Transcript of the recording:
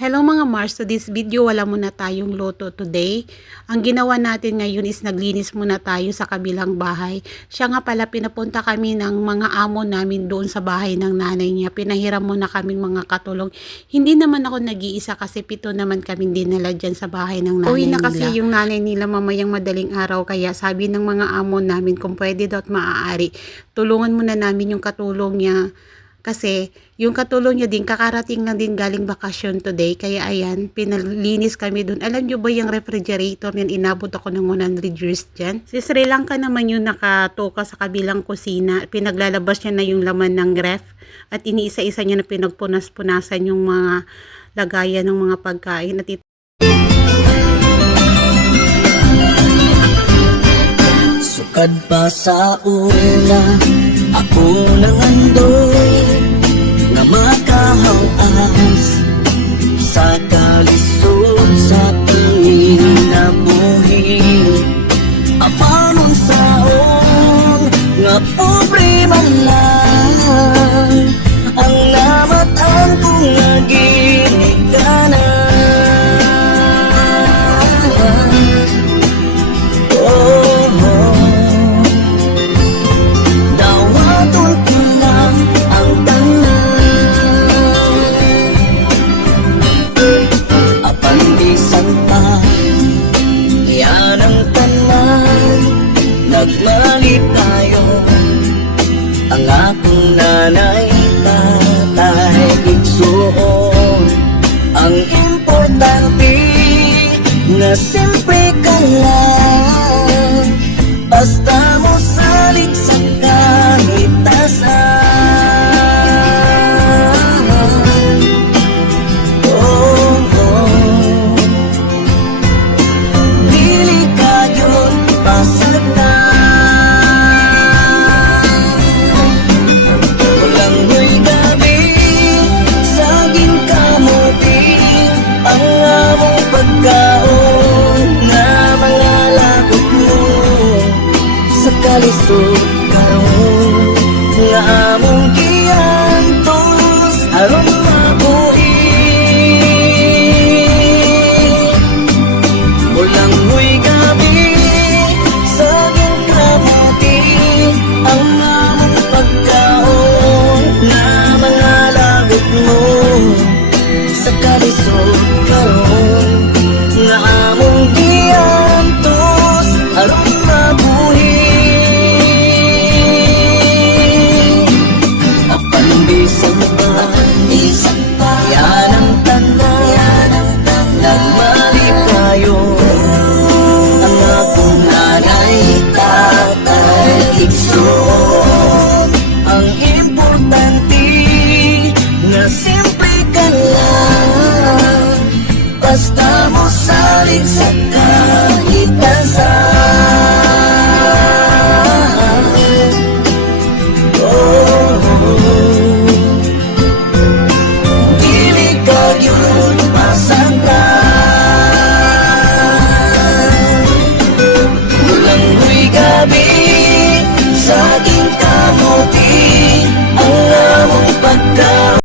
Hello mga Mars, to this video wala muna tayong loto today. Ang ginawa natin ngayon is naglinis muna tayo sa kabilang bahay. Siya nga pala pinapunta kami ng mga amo namin doon sa bahay ng nanay niya. Pinahiram muna kaming mga katulong. Hindi naman ako nag-iisa kasi 7 naman kami dinala dyan sa bahay ng nanay nila. Uwi na kasi yung nanay nila mamayang madaling araw, kaya sabi ng mga amo namin kung pwede daw at maaari, tulungan muna namin yung katulong niya. Kasi yung katulong niya din, kakarating lang din galing bakasyon today. Kaya ayan, pinalinis kami dun. Alam nyo ba yung refrigerator yan? Inabot ako ng 100 years dyan. Si Sri Lanka naman yung nakatoka sa kabilang kusina. Pinaglalabas niya na yung laman ng ref. At iniisa-isa niya na pinagpunas-punasan yung mga lagayan ng mga pagkain. At sukad pa sa una, ako nang andoy nga makahawas sa kalisod sa tingin na buhi. Apanon saong nga pobre man lang ang namatan kong naginigdanan. Nagmalit tayo, ang akong nanay, tatay, igsuon. Ang importante na simple ka lang, basta mo salig sa kalitasan. Dili ka yun pasagdan. Pagkaon na mga lagot mo sa kalisod karon nga among giantos aron mabuhi. Walang huy gabi sa ginkabuti ang among pagkaon na mga lagot mo sa kalisod karon nga among giantos aron mabuhi. Apan bisan pa yan ang tanan, nagmalit tayo. Ang akong nanay, tatay, igsoon.